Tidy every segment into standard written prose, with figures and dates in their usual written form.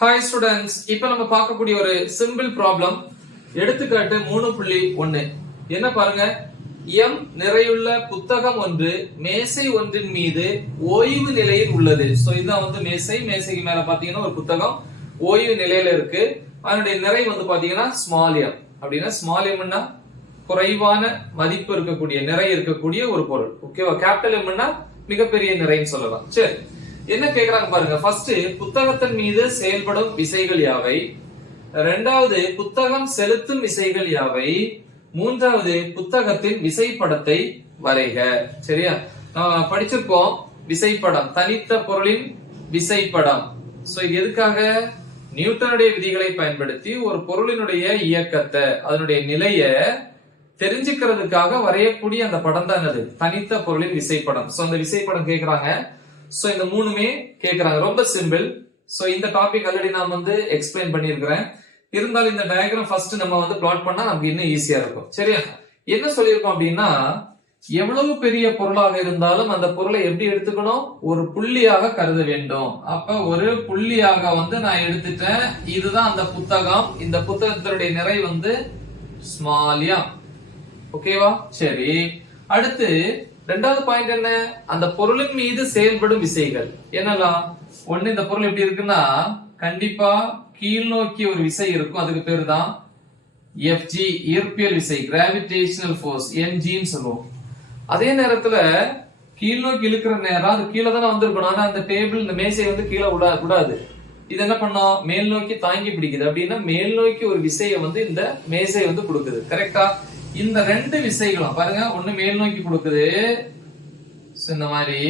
Hi students, இப்போ நம்ம பார்க்கக்கூடிய ஒரு சிம்பிள் ப்ராப்ளம். எடுத்துக்காட்டு 3.1. என்ன பாருங்க, எம் நிறையுள்ள புத்தகம் ஒன்று மேசை ஒன்றின் மீது ஓய்வு நிலையில் உள்ளது. சோ இதான் வந்து மேசைக்கு மேல பாத்தீங்கன்னா ஒரு புத்தகம் ஓய்வு நிலையில இருக்கு. அதனுடைய நிறை வந்து பாத்தீங்கன்னா ஸ்மால் எம். அப்படின்னா ஸ்மால் எம்னா குறைவான மதிப்பு இருக்கக்கூடிய நிறை இருக்கக்கூடிய ஒரு பொருள். ஓகேவா? கேபிட்டல் எம்னா மிகப்பெரிய நிறைன்னு சொல்லலாம். சரி, என்ன கேக்குறாங்க பாருங்க. ஃபர்ஸ்ட், புத்தகத்தின் மீது செயல்படும் விசைகள் யாவை? இரண்டாவது, புத்தகம் செலுத்தும் விசைகள் யாவை? மூன்றாவது, புத்தகத்தின் விசைப்படத்தை வரைக. சரியா? படிச்சிருப்போம் விசைப்படம், தனித்த பொருளின் விசைப்படம். சோ இது எதுக்காக? நியூட்டனுடைய விதிகளை பயன்படுத்தி ஒரு பொருளினுடைய இயக்கத்தை, அதனுடைய நிலைய தெரிஞ்சுக்கிறதுக்காக வரையக்கூடிய அந்த படம் தான் அது தனித்த பொருளின் விசைப்படம். சோ அந்த விசைப்படம் கேக்குறாங்க. சோ இந்த மூணுமே கேக்குறாங்க. ரொம்ப சிம்பிள். சோ இந்த டாபிக் ஆல்ரெடி நான் வந்து எக்ஸ்பிளைன் பண்ணியிருக்கிறேன். இருந்தாலும் இந்த டயக்ராம் ஃபர்ஸ்ட் நம்ம வந்து பிளாட் பண்ணா நமக்கு இன்னும் ஈஸியா இருக்கும். சரியா? என்ன சொல்லியிருக்கோம் அப்படின்னா, எவ்வளவு பெரிய பொருளாக இருந்தாலும் அந்த பொருளை எப்படி எடுத்துக்கணும்? ஒரு புள்ளியாக கருத வேண்டும். அப்ப ஒரு புள்ளியாக வந்து நான் எடுத்துட்டேன். இதுதான் அந்த புத்தகம். இந்த புத்தகத்தினுடைய நிறை வந்து ஸ்மால் எம். ஓகேவா? சரி, அடுத்து ரெண்டாவது பாயிண்ட் என்ன? அந்த பொருளின் மீது செயல்படும் விசைகள் என்னலாம்? ஒண்ணு, இந்த பொருள் எப்படி இருக்குன்னா கண்டிப்பா கீழ் நோக்கி ஒரு விசை இருக்கும். அதுக்கு பேரு தான் FG, ஈர்ப்பியல் விசை, கிராவிடேஷனல் ஃபோர்ஸ், NGன்னு சொல்லுவோம். அதே நேரத்துல கீழ் நோக்கி இழுக்கிற நேரம் அது கீழே தானே வந்திருக்கணும். ஆனா அந்த டேபிள், இந்த மேசை வந்து கீழே விடாது. இது என்ன பண்ணோம்? மேல் நோக்கி தாங்கி பிடிக்குது. அப்படின்னா மேல் நோக்கி ஒரு விசையை வந்து இந்த மேசை வந்து கொடுக்குது. கரெக்டா? இந்த ரெண்டு விசைகளும் பாருங்க, ஒண்ணு மேல் நோக்கி கொடுக்குது. இந்த மாதிரி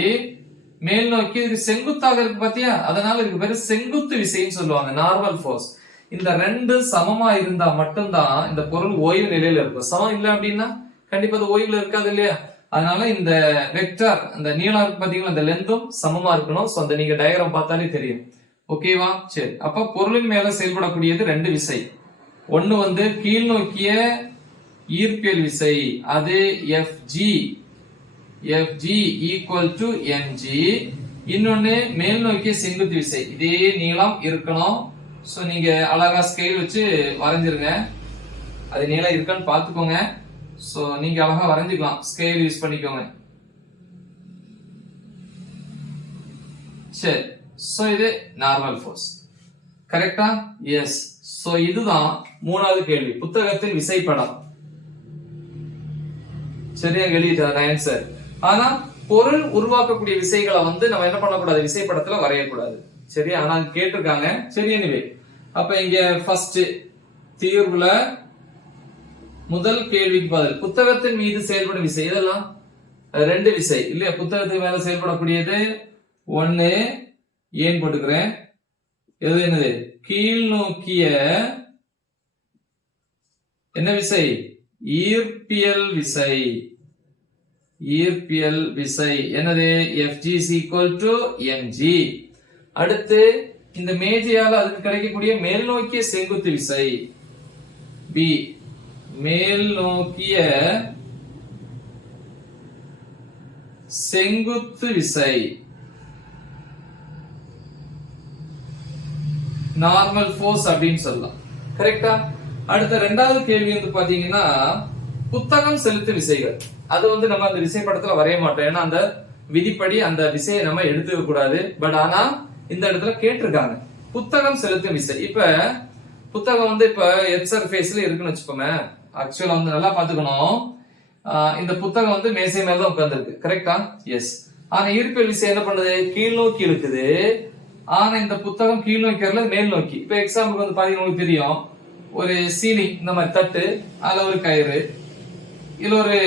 மேல் நோக்கி செங்குத்தாக இருக்கு பாத்தியா? அதனால இதுக்கு பேரு செங்குத்து விசைன்னு சொல்லுவாங்க, நார்மல் ஃபோர்ஸ். இந்த ரெண்டு சமமா இருந்தா மட்டும்தான் இந்த பொருள் ஓய்வு நிலையில இருக்கும். சமம் இல்லை அப்படின்னா கண்டிப்பா அது ஓய்வுல இருக்காது இல்லையா? அதனால இந்த வெக்டர், இந்த நீளம் இருக்கு பாத்தீங்களா, இந்த லென்த்தும் சமமா இருக்கணும். சோ அந்த நீங்க டயக்ராம் பார்த்தாலே தெரியும். ஓகேவா? சரி, அப்ப பொருளின் மேல செயல்படக்கூடியது ரெண்டு விசை. ஒண்ணு வந்து கீழ் நோக்கிய ஈர்ப்பியல் விசை, அது FG ஈக்குவல் டு mg. இன்னொன்னு மேல் நோக்கிய செங்குத்து விசை, இதே நீளம் இருக்கணும். சோ நீங்க அழகா ஸ்கேல் வச்சு வரைஞ்சிருங்க. அது நீளம் இருக்கான்னு பாத்துக்கோங்க. சோ நீங்க அழகா வரைஞ்சுக்கலாம், ஸ்கேல் யூஸ் பண்ணிக்கோங்க. சரி, சோ இது நார்மல் ஃபோர்ஸ். கரெக்டா? எஸ். சோ இதுதான் மூணாவது கேள்வி, புத்தகத்தில் விசைப்படம். சரியா எழுதிட்டார் ஆன்சர். ஆனா பொருள் உருவாக்கக்கூடிய விசைகளை வந்து நம்ம என்ன பண்ணக்கூடாது? விசைப்படத்துல வரையக்கூடாது. சரியா? ஆனா கேட்டிருக்காங்க. சரி, எனிவே அப்ப இங்க ஃபர்ஸ்ட் தீர்வுல முதல் கேள்விக்கு பதில் புத்தகத்தின் மீது செயல்படும் விசை. இதெல்லாம் ரெண்டு விசை இல்லையா? புத்தகத்துக்கு மேல செயல்படக்கூடியது ஒண்ணு, ஏன் போட்டுக்கிறேன், எது என்னது? கீழ் நோக்கிய என்ன விசை? ஈர்ப்பியல் விசை. ஈர்ப்பியல் விசை என்னது? FG is equal to mg. அடுத்து இந்த மேஜையால அதுக்கு கிடைக்கக்கூடிய மேல் நோக்கிய செங்குத்து விசை B, மேல் நோக்கிய செங்குத்து விசை, நார்மல் ஃபோர்ஸ் அப்படின்னு சொல்லலாம். கரெக்டா? அடுத்த ரெண்டாவது கேள்வி வந்து பாத்தீங்கன்னா, புத்தகம் செலுத்தும் விசைகள். அது வந்து நம்ம அந்த விசைப்படத்துல வரைய மாட்டோம். ஏன்னா அந்த விதிப்படி அந்த விசையை நம்ம எடுத்துக்க கூடாது. பட் ஆனா இந்த இடத்துல கேட்டிருக்காங்க புத்தகம் செலுத்தும் விசை. இப்ப புத்தகம் வந்து இப்ப எர்த் சர்ஃபேஸ்ல இருக்குன்னு வச்சுக்கோமே. ஆக்சுவலா வந்து நல்லா பாத்துக்கணும், இந்த புத்தகம் வந்து மேசை மேலதான் உட்கார்ந்துருக்கு. கரெக்டா? எஸ். ஆனா ஈர்ப்பியல் விசை என்ன பண்ணுது? கீழ் நோக்கி இருக்குது. ஆனா இந்த புத்தகம் கீழ் நோக்கி வரல, மேல் நோக்கி. இப்ப எக்ஸாம்பிள் வந்து பாத்தீங்கன்னா உங்களுக்கு தெரியும், ஒரு சீனி இந்த மாதிரி தட்டு, அதுல ஒரு கயிறு, இதுல ஒரு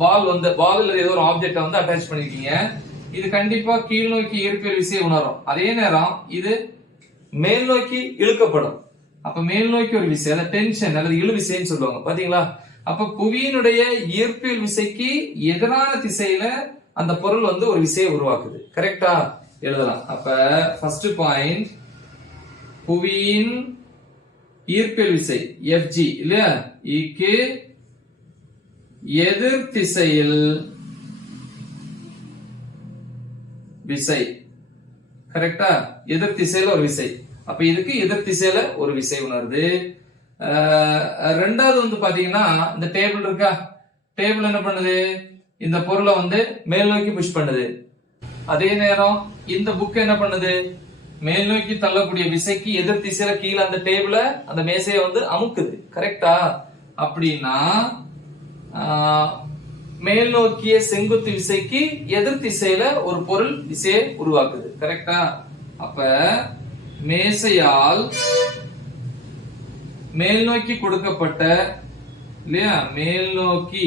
பால் வந்து பால் ஏதோ ஒரு ஆப்ஜெக்ட் வந்து அட்டாச் பண்ணிருக்கீங்க. இது கண்டிப்பா கீழ் நோக்கி ஈர்ப்பியல் விசையை உணரும். அதே நேரம் இது மேல் நோக்கி இழுக்கப்படும். அப்ப மேல் நோக்கி ஒரு விசை, அந்த டென்ஷன் அல்லது இழு விசைன்னு சொல்லுவாங்க. பாத்தீங்களா? அப்ப புவியினுடைய ஈர்ப்பியல் விசைக்கு எதிரான திசையில அந்த பொருள் வந்து ஒரு விசையை உருவாக்குது. கரெக்டா? எழுதலாம். அப்ப ஃபர்ஸ்ட் பாயிண்ட், புவியின் ஈர்ப்பியல் விசை FG இல்லையா, ஈக்கு எதிர் திசையில் விசை. கரெக்டா? எதிர் திசையில ஒரு விசை. அப்ப இதுக்கு எதிர் திசையில ஒரு விசை உணருது. ரெண்டாவது வந்து பாத்தீங்கன்னா இந்த டேபிள் இருக்கா, டேபிள் என்ன பண்ணுது, இந்த பொருளை வந்து மேல் நோக்கி புஷ் பண்ணுது. அதே நேரம் இந்த புக் என்ன பண்ணுது, மேல் நோக்கி தள்ளக்கூடிய விசைக்கு எதிர் திசையில கீழே அந்த டேபிள அந்த மேசையை வந்து அமுக்குது. கரெக்டா? அப்படின்னா மேல் நோக்கிய செங்குத்து விசைக்கு எதிர் திசையில ஒரு பொருள் விசையை உருவாக்குது. கரெக்டா? அப்ப மேசையால் மேல் நோக்கி கொடுக்கப்பட்ட இல்லையா, மேல் நோக்கி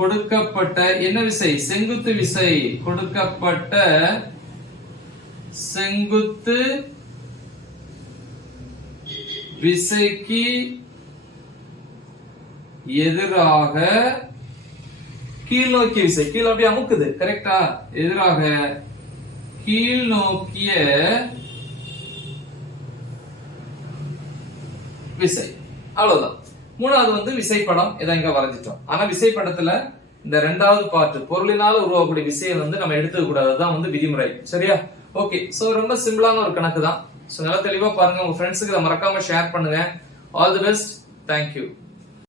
கொடுக்கப்பட்ட என்ன விசை, செங்குத்து விசை, கொடுக்கப்பட்ட செங்குத்து விசைக்கு எதிராக கீழ் நோக்கிய விசை, கீழ் அப்படியே அமுக்குது. கரெக்டா? எதிராக கீழ் நோக்கிய விசை. அவ்வளவுதான். மூணாவது வந்து விசைப்படம், இதை இங்க வரைஞ்சிட்டோம். ஆனா விசைப்படத்துல இந்த ரெண்டாவது பார்ட் பொருளினால உருவாக்கக்கூடிய விசையை வந்து நம்ம எடுத்துக்க கூடாது. அதுதான் வந்து விதிமுறை. சரியா? ஓகே. சோ ரொம்ப சிம்பிளான ஒரு கணக்கு தான். சோ நல்லா தெளிவா பாருங்க. உங்க ஃப்ரெண்ட்ஸுக்கு இதை மறக்காம ஷேர் பண்ணுங்க. All the best. தேங்க்யூ.